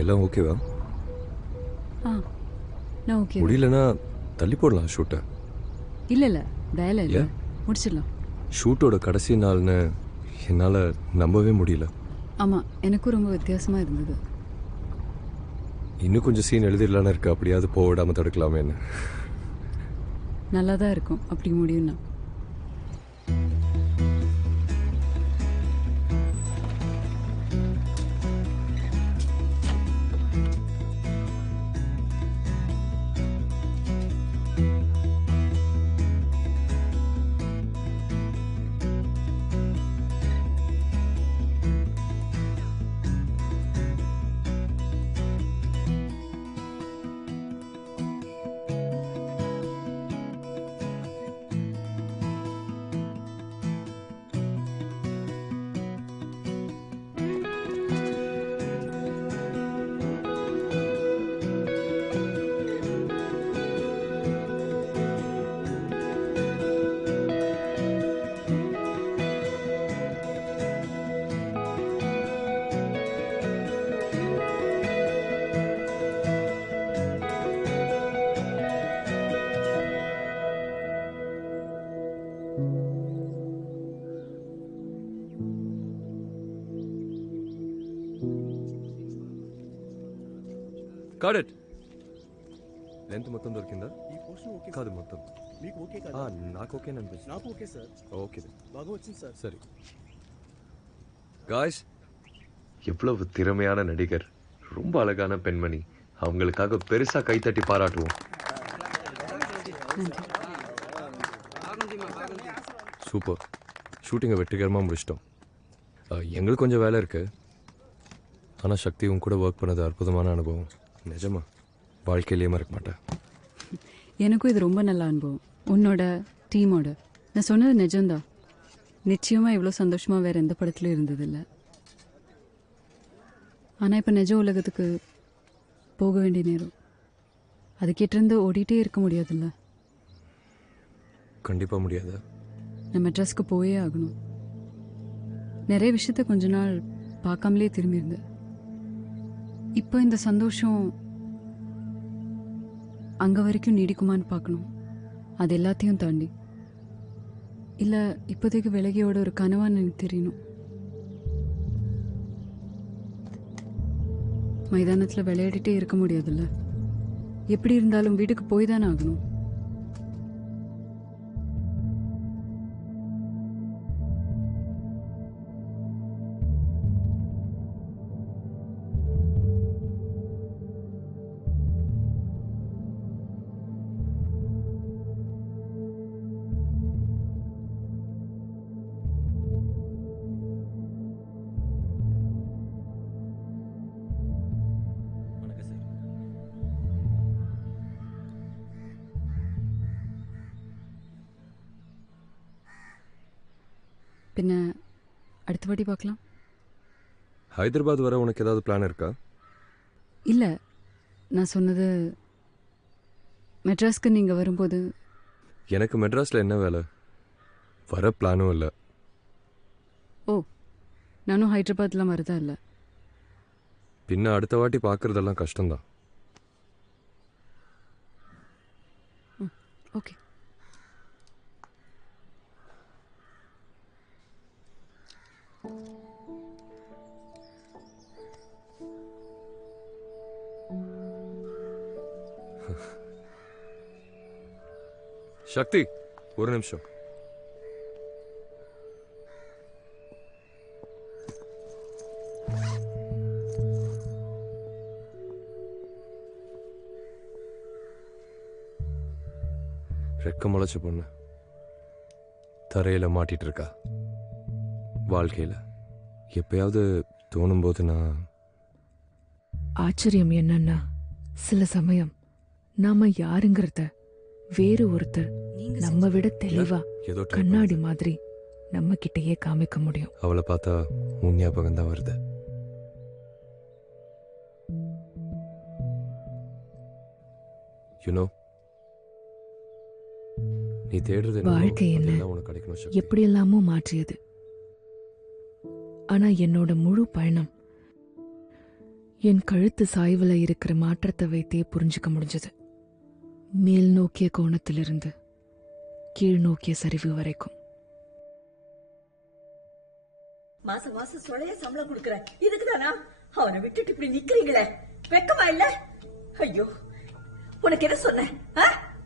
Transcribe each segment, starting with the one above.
எல்லாம் ஓகேவா? நான் ஓகே. முடியலன்னா தள்ளி போடலாம் ஷூட்டை. இல்லை வேலை இல்லை, முடிச்சிடலாம். ஷூட்டோட கடைசி நாள்னு என்னால் நம்பவே முடியல. ஆமாம், எனக்கும் ரொம்ப வித்தியாசமாக இருந்தது. இன்னும் கொஞ்சம் சீன் எழுதிடலான்னு இருக்கு. அப்படியாவது போடாமல் தடுக்கலாமேன்னு. நல்லா தான் இருக்கும் அப்படி முடியும்னா. Got it. లెంత్ మొత్తం దొరికిందా? ఈ పోర్షన్ ఓకే కాదు మొత్తం. మీకు ఓకే కదా? నాకు ఓకే అనిపిస్తుంది. నాకు ఓకే సార్. ఓకే బాగా వచ్చింది సార్. சரி. காய்ஸ், எவ்வளவு திறமையான நடிகர், ரொம்ப அழகான பெண்மணி. அவங்களுக்காக பெருசா கைத்தட்டி பாராட்டுவோம். சூப்பர். ஷூட்டிங்கை வெற்றிகரமாக முடிச்சிட்டோம். எங்களுக்கு கொஞ்சம் வேலை இருக்கு. ஆனால் சக்தி உன் கூட ஒர்க் பண்ணது அற்புதமான அனுபவம். நிஜமா வாழ்க்கையிலேயே மறக்க மாட்டேன். எனக்கும் இது ரொம்ப நல்ல அனுபவம். உன்னோட டீமோட நான் சொன்னது நிஜம்தான். நிச்சயமாக இவ்வளோ சந்தோஷமாக வேறு எந்த படத்துலையும் இருந்ததில்லை. ஆனால் இப்போ நிஜ உலகத்துக்கு போக வேண்டிய நேரம். அதுக்கிட்டேருந்து ஓடிட்டே இருக்க முடியாதுல்ல. கண்டிப்பாக முடியாது. நான் மெட்ராஸ்க்கு போயே ஆகணும். நிறைய விஷயத்த கொஞ்ச நாள் பார்க்காமலே திரும்பியிருந்தேன். இப்போ இந்த சந்தோஷம் அங்கே வரைக்கும் நீடிக்குமான்னு பார்க்கணும். அது எல்லாத்தையும் தாண்டி இல்லை இப்போதைக்கு விலகியோட ஒரு கனவான்னு எனக்கு தெரியணும். மைதானத்தில் விளையாடிட்டே இருக்க முடியாதுல்ல. எப்படி இருந்தாலும் வீட்டுக்கு போய் தானே ஆகணும். பின்ன அடுத்த வாட்டி பார்க்கலாம். ஹைதராபாத் வர உனக்கு ஏதாவது பிளான் இருக்கா? இல்லை, நான் சொன்னது மெட்ராஸ்க்கு நீங்கள் வரும்போது. எனக்கு மெட்ராஸில் என்ன வேலை? வர பிளானும் இல்லை. ஓ, நானும் ஹைதராபாத்லாம் வரதா இல்லை. பின்ன அடுத்த வாட்டி பார்க்குறதெல்லாம் கஷ்டம்தான். ஓகே. சக்தி, ஒரு நிமிஷம். ரெக்க முளைச்ச பொண்ணு தரையில மாட்டிட்டு இருக்கா. வாழ்க்கையில எப்பயாவது தோணும் போது நான் ஆச்சரியம் என்னன்னா, சில சமயம் நாம யாருங்கிறத வேறு ஒருத்தர் நம்ம விட தெளிவா கண்ணாடி மாதிரி நம்ம கிட்டயே காமிக்க முடியும். அவளை பார்த்தா உன் ஞாபகம் தான் வருது. யூனோ, நீ தேடுறது வாழ்க்கை என்ன எப்படியெல்லாமோ மாற்றியது. ஆனா என்னோட முழு பயணம் என் கழுத்து சாய்வுல இருக்கிற மாற்றத்தை வைத்தே புரிஞ்சுக்க முடிஞ்சது. மேல் நோக்கிய கோணத்திலிருந்து கீழ் நோக்கிய சரிவு வரைக்கும். மாசம் மாசம் சொலைய சம்பளம் கொடுக்கற இதுக்குதானா அவனை விட்டுட்டு இப்படி நிக்கிறீங்களே? வெக்கமா இல்ல? ஐயோ, உனக்கு என்ன சொன்னேன்?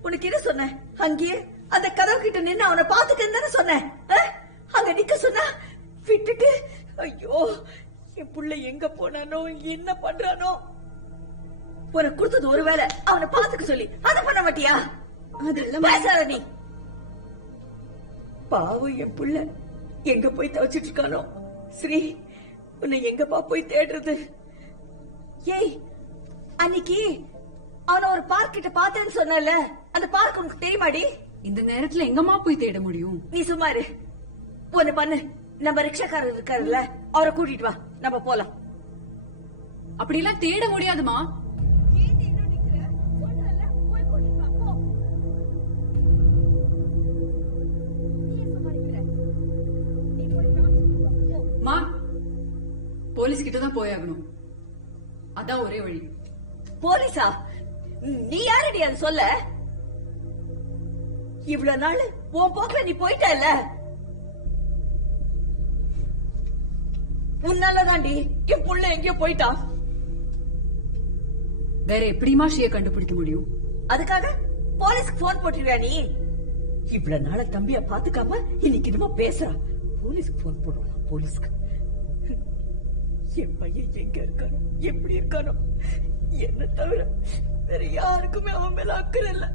உனக்கு என்ன சொன்னேன்? அங்கேயே அந்த கதவு கிட்ட நின்னு அவனை பாத்துட்டு சொன்னேன். அங்க நிக்க சொன்னா விட்டுட்டு, ஐயோ என் புள்ள எங்க போனானோ என்ன பண்றானோ? உனக்கு கொடுத்தது ஒருவேளை அவனை பாத்துக்க சொல்லி அதை பண்ண மாட்டியா? அதெல்லாம் பேசாத நீ. பாவம் என் புள்ள எங்க போய் தவச்சிட்டு இருக்கானோ? ஸ்ரீ, உன்னை எங்கப்பா போய் தேடுறது? ஏய், அன்னைக்கு அவன ஒரு பார்க் கிட்ட பார்த்தேன்னு சொன்னல, அந்த பார்க் உனக்கு தெரியுமாடி? இந்த நேரத்துல எங்கம்மா போய் தேட முடியும்? நீ சும்மா இரு. ஒண்ணு பண்ணு, நம்ம ரிக்ஷாக்காரர் இருக்காருல்ல, அவரை கூட்டிட்டு வா, நம்ம போலாம். அப்படிலாம் தேட முடியாதுமா. மா, போலீஸ் கிட்ட தான் போயாகணும். அதான் ஒரே வழி. போலீஸா? நீ யாரடி அது சொல்ல? இவ்வளவு நாள் உன் போக்குல நீ போயிட்டல. உன்னாலதாண்டி என் புள்ள எங்கேயோ போயிட்டான். வேற எப்படிமா ஷிய கண்டுபிடிக்க முடியும்? அதுக்காக போலீஸ்க்கு போன் போட்டுருவியா நீ? இவ்வளவு நாள தம்பிய பாத்துக்காம இன்னைக்கு இதுமா பேசுறா. போலீஸ்க்கு போன் போடுவா? போலீஸ்க்கு? என் பையன் எங்க இருக்கானோ, எப்படி இருக்கானோ, என்ன தவிர வேற யாருக்குமே அவன் மேல அக்கறை இல்ல.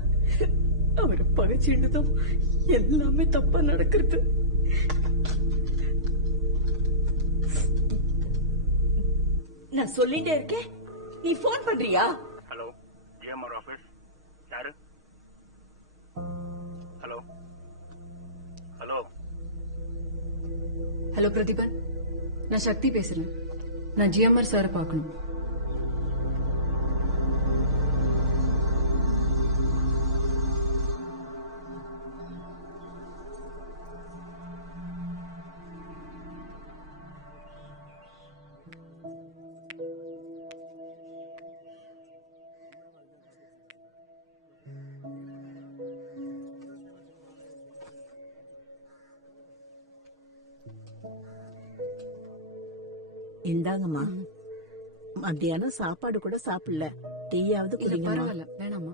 அவரை பகைச்சின்னதும் எல்லாமே தப்பா நடக்கிறது. நான் சொல்லிட்டே இருக்கேன், நீ போன் பண்றியா? Hello, GMR office. யாரு? ஹலோ ஹலோ ஹலோ பிரதீபன், நான் சக்தி பேசுறேன். நான் ஜிஎம்ஆர் சாரை பார்க்கணும். இந்தாங்கம்மா. மத்தியானம் சாப்பாடு கூட சாப்பிடல, டீயாவது குடிங்கம்மா. பரவாயில்ல, வேணாமா.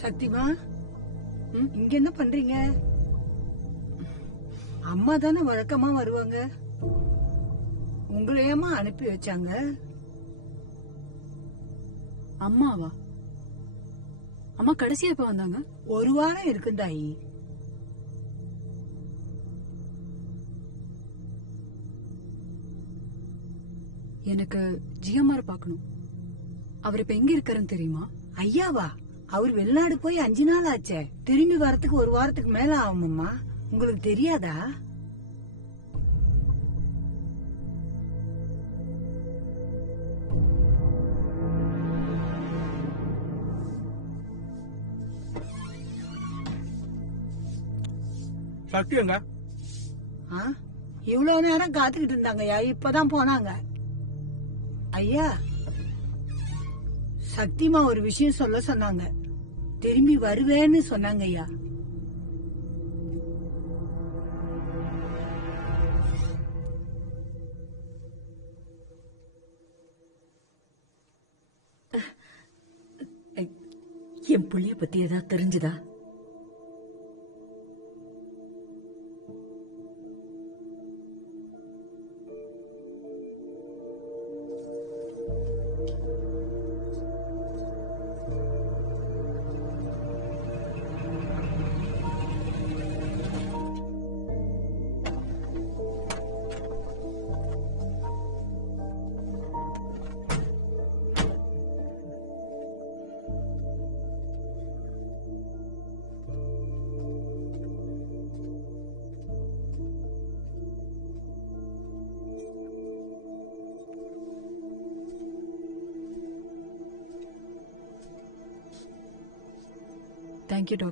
சக்திமா, இங்க என்ன பண்றீங்க? அம்மா தானே வழக்கமா வருவாங்க, உங்களையம்மா அனுப்பி வச்சாங்க. அம்மாவா? அம்மா கடைசியா எப்ப வந்தாங்க? ஒரு வாரம் இருக்கும் தாயி. எனக்கு ஜிஎம்ஆர் பார்க்கணும். அவர் இப்ப எங்க இருக்காருன்னு தெரியுமா? ஐயாவா? அவர் வெளிநாடு போய் 5 நாள் ஆச்சே. திரும்பி வரத்துக்கு ஒரு வாரத்துக்கு மேல ஆகுமம்மா. உங்களுக்கு தெரியாதா? சக்தி எங்க? இவ்வளவு நேரம் காத்துக்கிட்டு இருந்தாங்கய்யா, இப்பதான் போனாங்க. ஐயா, சக்திமா ஒரு விஷயம் சொல்ல சொன்னாங்க, திரும்பி வருவேன்னு சொன்னாங்க ஐயா. என் புள்ளைய பத்தி ஏதாவது தெரிஞ்சுதா? Thank you doctor.